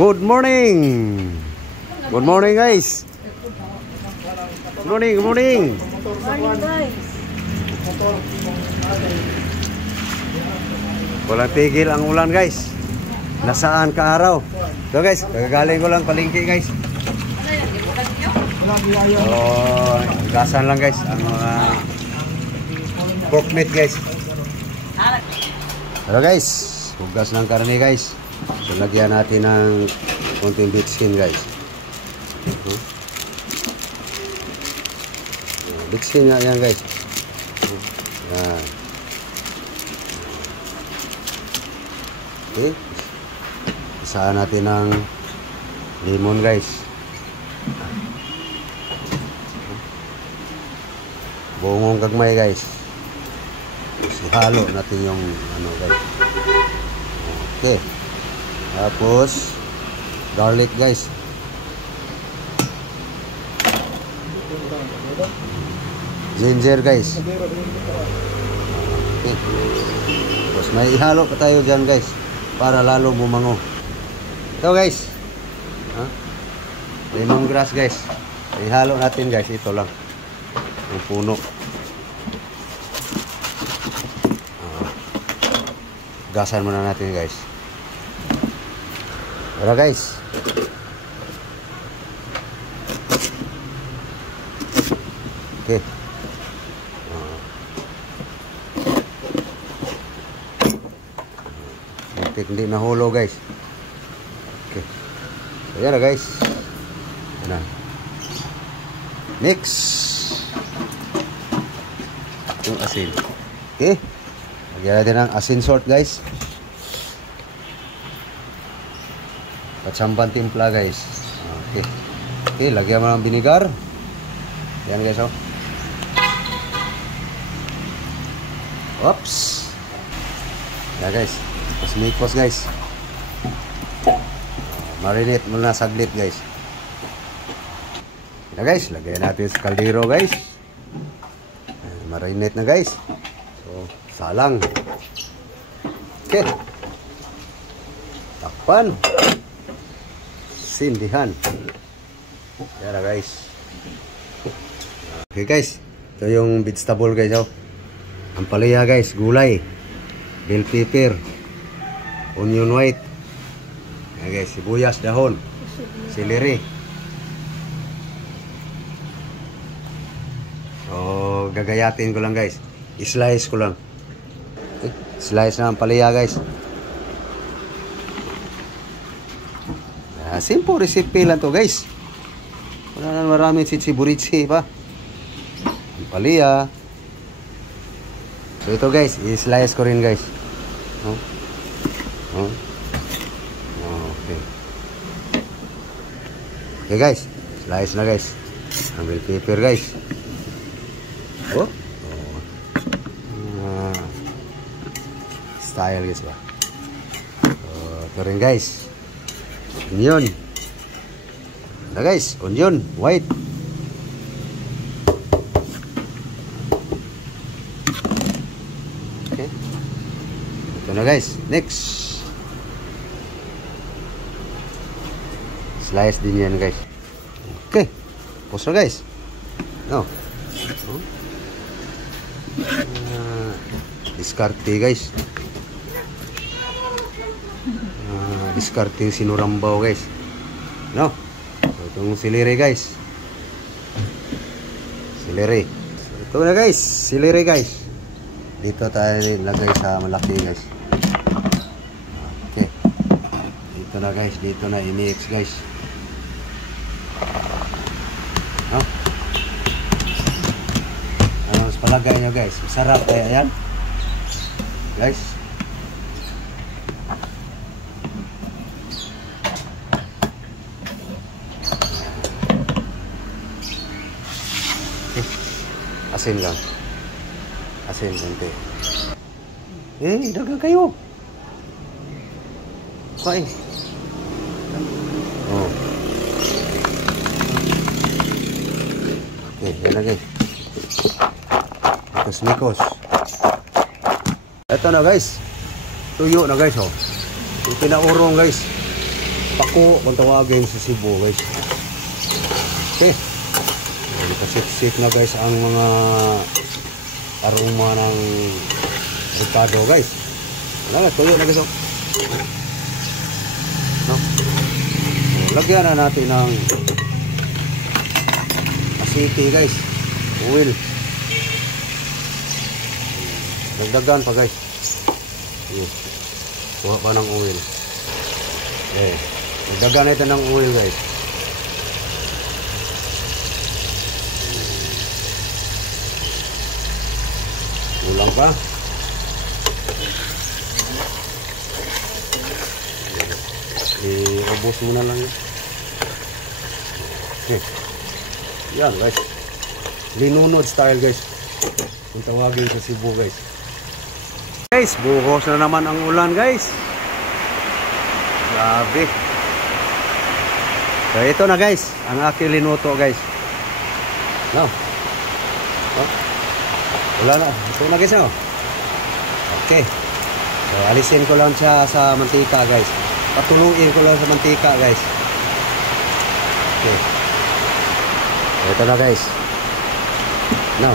Good morning. Good morning guys. Good morning, good morning. Morning guys. Walang tigil ang ulan guys. Nasaan ka araw? So guys, kagagaling ko lang palengke guys. Oh, gasan lang guys ang mga pork meat guys. Hello guys, hugas ng karne guys. So lagyan natin ng konting beef skin guys. Beef skin nga yan guys. Yan. Okay. Isahan natin ng lemon guys. Buong gagmay guys. Ihalo natin yung ano guys. Okay. Tapos garlic guys. Ginger guys. Okay. Tapos may ihalo pa tayo dyan guys para lalo bumango. Ito guys. Lemongrass guys. Ihalo natin guys. Ito lang. Yung puno. Gasan muna natin guys. Tara guys. Okay. Hindi nahulo guys. Okay. So yan na guys. Yan na. Mix. Yung asin. Okay. Lagyan natin ng asin salt guys. Patsamban timpla guys. Okay. Okay, lagyan mo ng vinegar. Yan guys oh. Oops. Yan guys. Pasmikos guys. Marinate muna saglit guys. Yan guys, lagyan natin sa kaldero guys. Marinate na guys. So, salang. Okay. Takpan. Sindihan. Yan na guys. Okay guys. Ito yung vegetable guys oh. Ampalaya guys, gulay. Bell pepper. Onion white. Yan guys, sibuyas dahon. Celery. So, gagayatin ko lang guys. I-slice ko lang. Okay. Slice na ang palaya guys. Simple recipe lang to guys. Wala na maraming sitsiburichi pa. Ang palaya. So ito guys, i-slice ko rin guys. Okay. Okay guys, slice na guys. Ang bell pepper guys. Style guys ba. Ito rin guys. Onion. Na guys, onion white. Okay. Ito na guys. Next. Slice din yan guys. Okay. Pause na guys. No. Diskarte guys. Diskarte yung sinurambaw guys. No. So, itong celery guys. Celery. So, ito na guys. Celery guys. Dito tayo lagay sa malaki guys. Okay. Dito na guys. Dito na i-mix guys. No. Ano mas palagay nyo guys. Masarap kaya yan. Guys. Asin lang. Asin konti. Dagang kayo. Kain. Oh. Okay, yan lagi. Mikos. Ito na guys. Tuyo na guys oh. Yung pinaurong guys. pako kung tawagin sa Cebu guys. Okay. Kasit-sit na guys ang mga aroma ng ricado guys. Wala na, tuyo na guys. No? So, lagyan na natin ng asiti guys. Oil. Dagdagan pa guys. Kuha pa ng oil. Okay. Dagdagan natin ng oil guys. Kulang pa. I-ubos muna lang yan. Okay. Yan guys. Linunod style guys. Kung tawagin sa Cebu guys. Guys, buhos na naman ang ulan guys. Grabe. So ito na guys, ang aking linuto guys. No. Oh. Wala na. Ito na guys oh. Okay. So alisin ko lang siya sa mantika guys. Patuluin ko lang sa mantika guys. Okay. So, ito na guys. Now.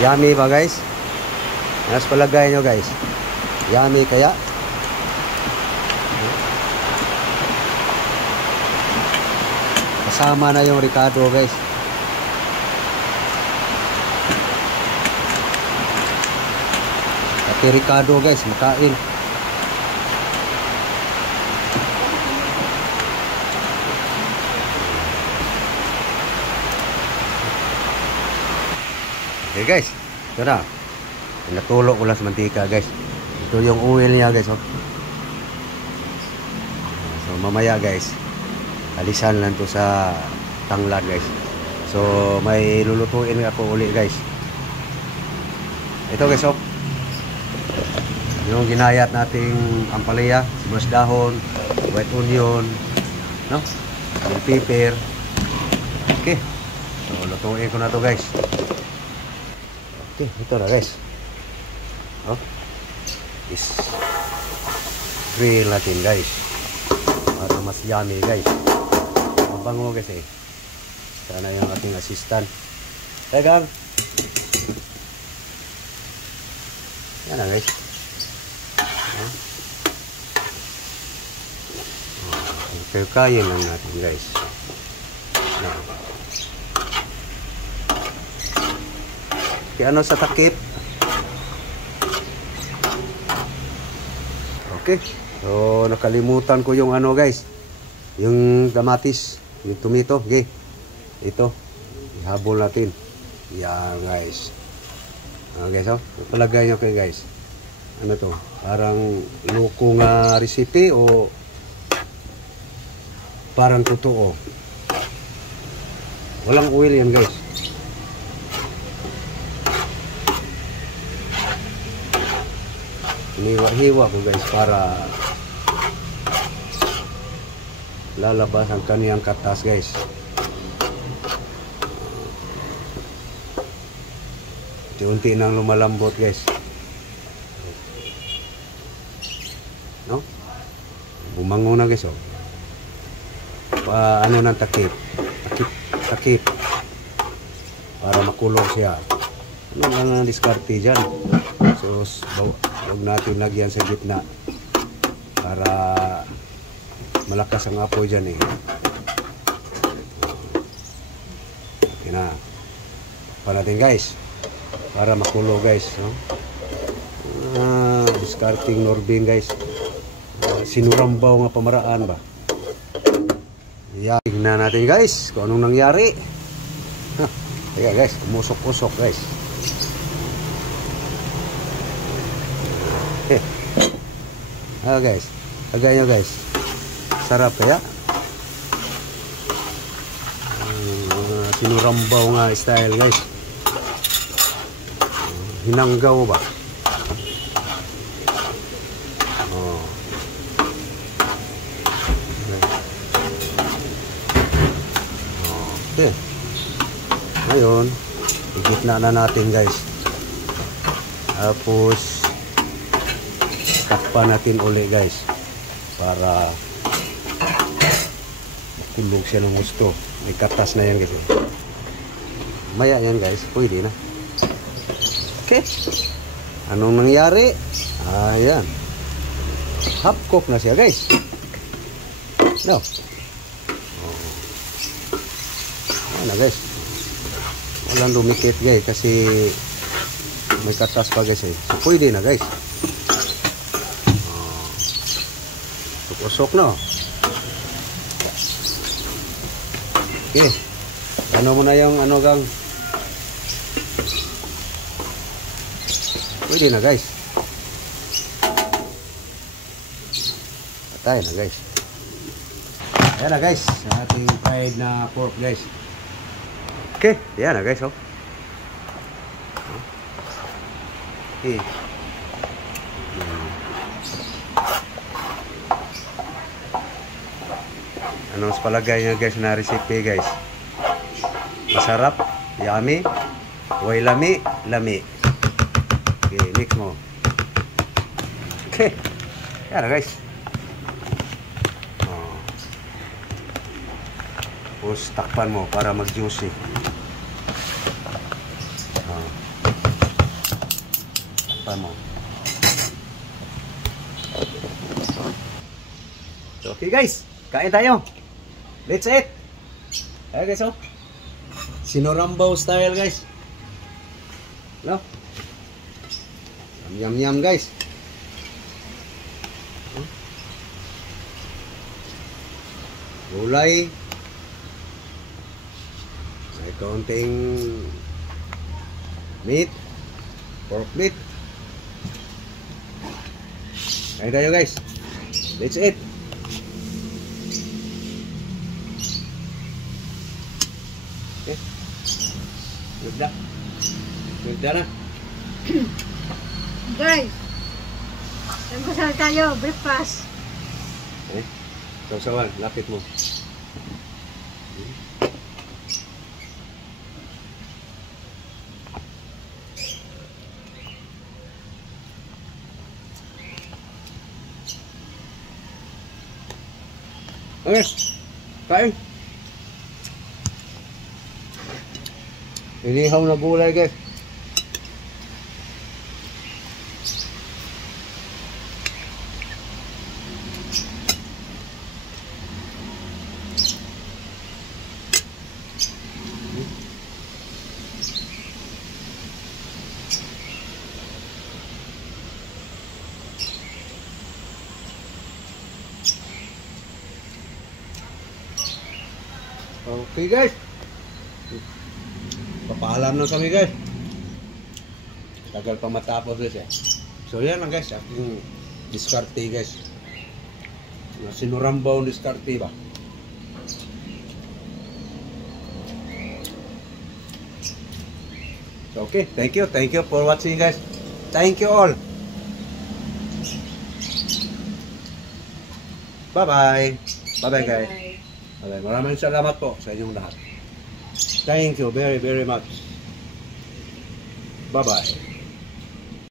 Yummy ba guys? Nas palagay nyo guys. Yummy kaya? Kasama na yung ricado guys. Pati ricado guys, makain. Okay guys, ito na. Natulog ko lang sa mantika guys. Ito yung oil niya guys. Oh. So mamaya guys, alisan lang to sa tanglad guys. So may lulutuin ako uli guys. Ito guys oh. Yung ginayat nating ampalaya, sibuyas dahon, white onion, no? Bell pepper. Okay. So lutuin ko na to guys. Okay, ito na guys. Oh. Is grill natin guys. Para mas yummy guys. Mabango guys eh. Sana yung ating assistant. Hey gang. Yan na guys. Okay, kayin lang natin guys. Ano sa takip. Okay. So nakalimutan ko yung ano guys. Yung kamatis, yung tomato. Okay. Ito. Ihabol natin. Yan guys. Okay so. Palagay nyo kayo guys. Ano to? Parang lukong recipe o parang totoo. Walang oil yan guys. Hiniwa-hiwa ko guys para lalabas ang kaniyang katas guys. Unti nang lumalambot guys. No? Bumango na guys oh. Ano ng takip. Takip. Para makulong siya. Ano lang ang diskarte dyan. So huwag natin lagyan sa gitna para malakas ang apoy dyan eh. Okay na. Pa natin guys para makulo guys no? Discarding Norbin guys. Sinurambaw nga pamaraan ba. Tingnan natin guys kung anong nangyari. Kaya guys, umusok-usok guys. Guys, lagay nyo guys. Sarap kaya. Sinurambaw nga style guys. Hinanggaw ba? Oh. Okay. Ngayon, igitna na natin guys. Tapos takpan natin uli guys. para makulog siya ng gusto. May katas na yan kasi. Maya yan guys, pwede na. Okay. Anong nangyari? Ayan. Half cook na siya guys. No. Oh. Ayan na guys. Walang dumikit guys kasi may katas pa guys eh. So pwede na guys. Oh. Usok no. Okay. Ano mo na yung ano gang. Pwede na guys. Patay na guys. Ayan na guys. Sa ating fried na pork guys. Okay. Ayan na guys. Oh. Okay. Anong palagay nyo guys na recipe guys? Masarap, yummy, way lami, lami. Okay, mix mo. Okay, yan na guys. Oh. Tapos takpan mo para mag-juicy. Oh. Takpan mo. Okay guys, kain tayo. Let's eat. Ayan guys, oh. Sinorambaw style guys. No? Yum yum guys. Gulay. May kaunting meat. Pork meat. Kain tayo guys. Let's eat. Okay. Ganda na. Guys, nagpasal tayo, breakfast. Okay. Sausawan, lapit mo. Okay. Kain. Inihaw na gulay guys. Okay guys. Papaalam na kami guys. Tagal pa matapos guys eh. So yan lang guys, aking diskarte guys. Sinurambaw diskarte ba? So, okay, thank you for watching guys. Thank you all. Bye bye. Bye bye guys. Okay, maraming salamat po sa inyong lahat. Thank you very much. Bye-bye.